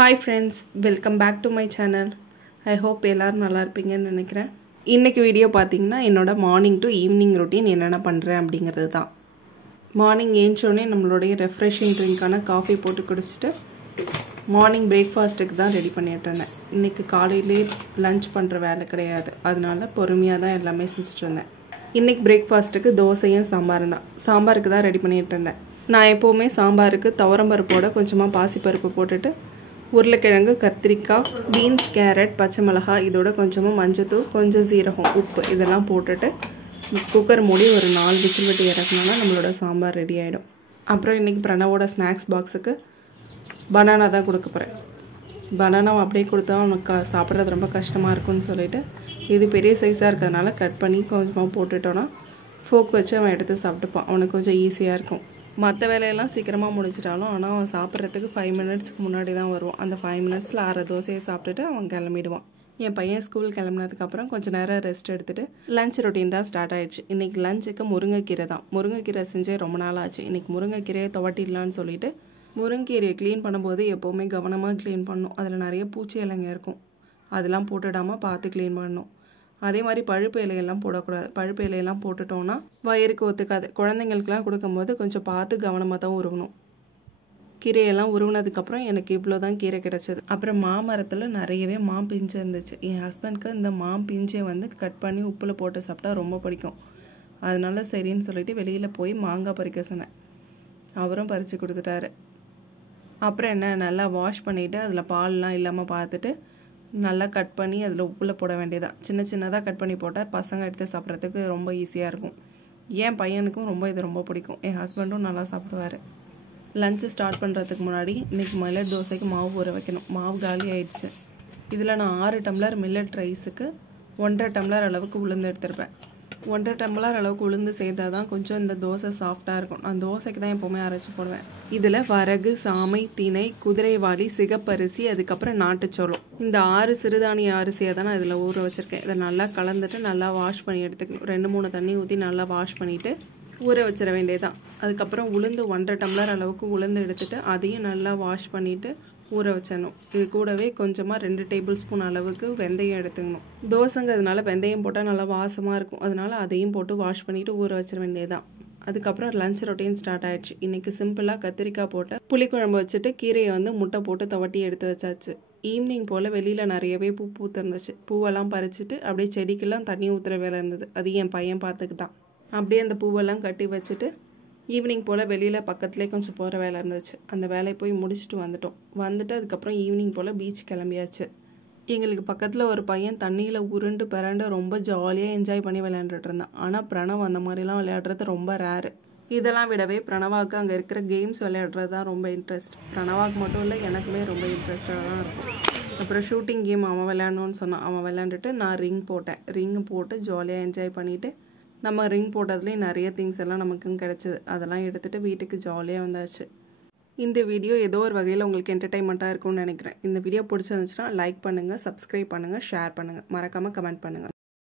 Hi friends, welcome back to my channel. I hope எல்லாரும் நல்லா இருப்பீங்கன்னு நினைக்கிறேன். இன்னைக்கு வீடியோ பாத்தீங்கன்னா என்னோட மார்னிங் டு ஈவினிங் ரொட்டீன் என்னென்ன பண்றேன் அப்படிங்கிறது தான். மார்னிங் ஏஞ்சோனே நம்மளுடைய ரெஃப்ரெஷிங் ட்ரிங்கான காஃபி போட்டு குடிச்சிட்டு மார்னிங் பிரேக்ஃபாஸ்ட்டுக்கு தான் ரெடி பண்ணிட்டு இருந்தேன். இன்னைக்கு காலையிலே லஞ்ச் பண்ற வேலை கிடையாது. அதனால பொறுமையா தான் எல்லாமே செஞ்சுட்டு இருந்தேன். இன்னைக்கு பிரேக்ஃபாஸ்ட்டுக்கு தோசையும் சாம்பாரும் தான். சாம்பாருக்கு தான் ரெடி பண்ணிட்டு இருந்தேன். நான் எப்பவுமே சாம்பாருக்கு துவரம்பருப்போட கொஞ்சமா பாசிப்பருப்பு போட்டுட்டு உருளைக்கிழங்கு கத்திரிக்காய் பீன்ஸ் கேரட் பச்சை மிளகாய் இதோட கொஞ்சமாக மஞ்சத்தூள் கொஞ்சம் சீரகம் உப்பு இதெல்லாம் போட்டுட்டு குக்கர் மூடி ஒரு 4 விசில் விட்டு இறக்கணும்னா நம்மளோட சாம்பார் ரெடி ஆகிடும். அப்புறம் இன்றைக்கி பிரணவோட ஸ்நாக்ஸ் பாக்ஸுக்கு பனானா தான் கொடுக்க போகிறேன். பனானாவை அப்படியே கொடுத்தா அவனுக்கு சாப்பிட்றது ரொம்ப கஷ்டமாக இருக்கும்னு சொல்லிட்டு இது பெரிய சைஸாக இருக்கிறதுனால கட் பண்ணி கொஞ்சமாக போட்டுட்டோன்னா ஃபோக் வச்சு அவன் எடுத்து சாப்பிட்டுப்பான். அவனுக்கு கொஞ்சம் ஈஸியாக இருக்கும். மற்ற வேலையெல்லாம் சீக்கிரமாக முடிச்சிட்டாலும் ஆனால் அவன் சாப்பிட்றதுக்கு 5 மினிட்ஸ்க்கு முன்னாடி தான் வருவான். அந்த 5 மினிட்ஸில் 6 தோசையை சாப்பிட்டுட்டு அவன் கிளம்பிடுவான். என் பையன் ஸ்கூல் கிளம்புனதுக்கப்புறம் கொஞ்சம் நேரம் ரெஸ்ட் எடுத்துகிட்டு லஞ்ச் ரொட்டீன் தான் ஸ்டார்ட் ஆகிடுச்சு. இன்றைக்கி லஞ்சுக்கு முருங்கைக்கீரை தான். முருங்கைக்கீரை செஞ்சே ரொம்ப நாள் ஆச்சு. இன்றைக்கி முருங்கைக்கீரையை துவட்டிடலான்னு சொல்லிட்டு முருங்கைக்கீரையை க்ளீன் பண்ணும்போது எப்போவுமே கவனமாக க்ளீன் பண்ணணும். அதில் நிறைய பூச்சி இலைங்க இருக்கும். அதெல்லாம் போட்டுடாமல் பார்த்து க்ளீன் பண்ணணும். அதே மாதிரி பழுப்பு இலையெல்லாம் போடக்கூடாது. பழுப்பு இலையெல்லாம் போட்டுட்டோன்னா வயிறுக்கு ஒத்துக்காது. குழந்தைங்களுக்கெல்லாம் கொடுக்கும்போது கொஞ்சம் பார்த்து கவனமாக தான் உருவணும். கீரையெல்லாம் உருவினதுக்கப்புறம் எனக்கு இவ்வளோ தான் கீரை கிடச்சிது. அப்புறம் மாமரத்தில் நிறையவே பிஞ்சு இருந்துச்சு. என் ஹஸ்பண்ட்க்கு இந்த பிஞ்சை கட் பண்ணி உப்பில் போட்டு சாப்பிட்டா ரொம்ப பிடிக்கும். அதனால சரின்னு சொல்லிட்டு வெளியில் போய் மாங்காய் பறிக்க சொன்னேன். அவரும் பறித்து கொடுத்துட்டாரு. அப்புறம் என்ன நல்லா வாஷ் பண்ணிவிட்டு அதில் பால்லாம் இல்லாமல் பார்த்துட்டு நல்லா கட் பண்ணி அதில் உப்பில் போட வேண்டியதான். சின்ன சின்னதாக கட் பண்ணி போட்டால் பசங்க எடுத்து சாப்பிட்றதுக்கு ரொம்ப ஈஸியாக இருக்கும். என் பையனுக்கும் இது ரொம்ப பிடிக்கும். என் ஹஸ்பண்டும் நல்லா சாப்பிடுவார். லஞ்சு ஸ்டார்ட் பண்ணுறதுக்கு முன்னாடி இன்றைக்கி மில்லட் தோசைக்கு மாவு ஊற வைக்கணும். மாவு காலி ஆயிடுச்சு. இதில் நான் 6 டம்ளர் மில்லட் ரைஸுக்கு 1.5 டம்ளர் அளவுக்கு உளுந்து எடுத்திருப்பேன். 1.5 டம்ளர் அளவுக்கு உளுந்து சேர்த்தால் தான் கொஞ்சம் இந்த தோசை சாஃப்டாக இருக்கும். நான் தோசைக்கு தான் எப்போவுமே அரைச்சி போடுவேன். இதில் வரகு சாமை திணை குதிரைவாளி சிகப்பரிசி அதுக்கப்புறம் நாட்டுச்சோளம் இந்த 6 சிறுதானிய அரிசியை தான் நான் இதில் ஊற வச்சுருக்கேன். இதை நல்லா கலந்துட்டு நல்லா வாஷ் பண்ணி எடுத்துக்கணும். 2-3 தண்ணி ஊற்றி நல்லா வாஷ் பண்ணிவிட்டு ஊற வச்சிட வேண்டியதான். அதுக்கப்புறம் உளுந்து 1.5 டம்ளர் அளவுக்கு உளுந்து எடுத்துகிட்டு அதையும் நல்லா வாஷ் பண்ணிவிட்டு ஊற வச்சிடணும். இது கூடவே கொஞ்சமாக 2 டேபிள் ஸ்பூன் அளவுக்கு வெந்தயம் எடுத்துக்கணும். தோசைங்கிறதுனால வெந்தயம் போட்டால் நல்லா வாசமாக இருக்கும். அதனால் அதையும் போட்டு வாஷ் பண்ணிவிட்டு ஊற வச்சிட வேண்டியதான். அதுக்கப்புறம் லஞ்ச் ரொட்டீன் ஸ்டார்ட் ஆகிடுச்சு. இன்றைக்கி சிம்பிளாக கத்திரிக்காய் போட்டு புளிக்குழம்பு வச்சுட்டு கீரையை முட்டை போட்டு தவட்டி எடுத்து வச்சாச்சு. ஈவினிங் போல் வெளியில் நிறையவே பூ பூத்திருந்துச்சு. பூவெல்லாம் பறிச்சுட்டு அப்படியே செடிக்கெல்லாம் தண்ணி ஊற்றுற வேலை இருந்தது. அது என் பையன் பார்த்துக்கிட்டான். அப்படியே அந்த பூவெல்லாம் கட்டி வச்சுட்டு ஈவினிங் போல் வெளியில் பக்கத்துலேயே கொஞ்சம் போகிற வேலை இருந்துச்சு. அந்த வேலையை போய் முடிச்சுட்டு வந்துட்டு அதுக்கப்புறம் ஈவினிங் போல் பீச் கிளம்பியாச்சு. எங்களுக்கு பக்கத்தில் ஒரு பையன் தண்ணியில் உருண்டு பிறண்டு ரொம்ப ஜாலியாக என்ஜாய் பண்ணி விளையாண்டுட்டு இருந்தான். ஆனால் பிரணவ் அந்த மாதிரிலாம் விளையாடுறது ரொம்ப ரேரு. இதெல்லாம் விடவே பிரணவாவுக்கு அங்கே இருக்கிற கேம்ஸ் விளையாடுறது தான் ரொம்ப இன்ட்ரெஸ்ட். பிரணவாவுக்கு மட்டும் இல்லை எனக்குமே ரொம்ப இன்ட்ரெஸ்டாக தான் இருக்கும். அப்புறம் ஷூட்டிங் கேம் அவன் விளையாடணும்னு சொன்னான். அவன் விளையாண்டுட்டு நான் ரிங் போட்டேன். ரிங்கு போட்டு ஜாலியாக என்ஜாய் பண்ணிவிட்டு நம்ம ரிங் போட்டதுலேயும் நிறைய திங்ஸ் எல்லாம் நமக்கும் கிடச்சிது. அதெல்லாம் எடுத்துகிட்டு வீட்டுக்கு ஜாலியாக வந்தாச்சு. இந்த வீடியோ ஏதோ ஒரு வகையில் உங்களுக்கு என்டர்டைன்மெண்ட்டாக இருக்கும்னு நினைக்கிறேன். இந்த வீடியோ பிடிச்சிருந்துச்சுன்னா லைக் பண்ணுங்கள், சப்ஸ்கிரைப் பண்ணுங்கள், ஷேர் பண்ணுங்கள், மறக்காமல் கமெண்ட் பண்ணுங்கள்.